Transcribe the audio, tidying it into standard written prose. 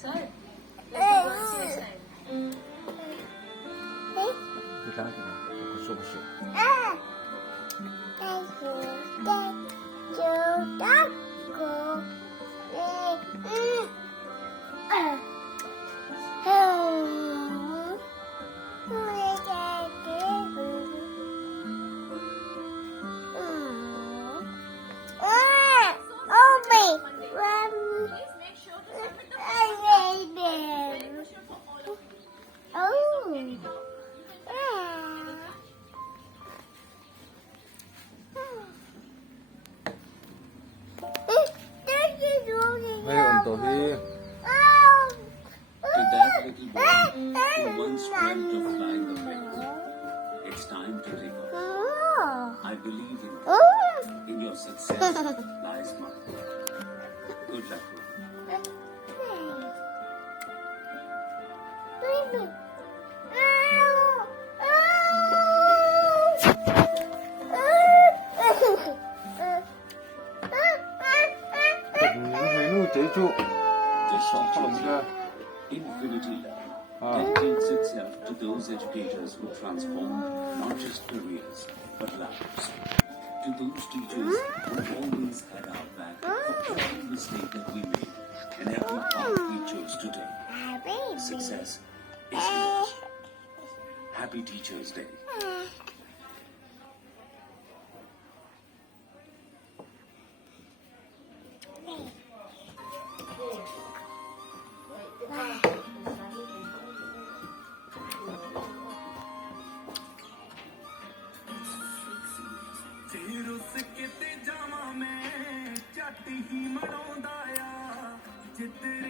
Sir, let's go and see To that little boy who once dreamt of flying away, it's time to take off. I believe in your success lies mine. Good luck. Infinity Learn dedicates itself to those educators who transform not just careers but lives. To those teachers who always had our back for every mistake that we made and every path we chose to take. Success is yours. Happy Teachers' Day. किते जावा मैं झट ही मनाउंदा आ जितरे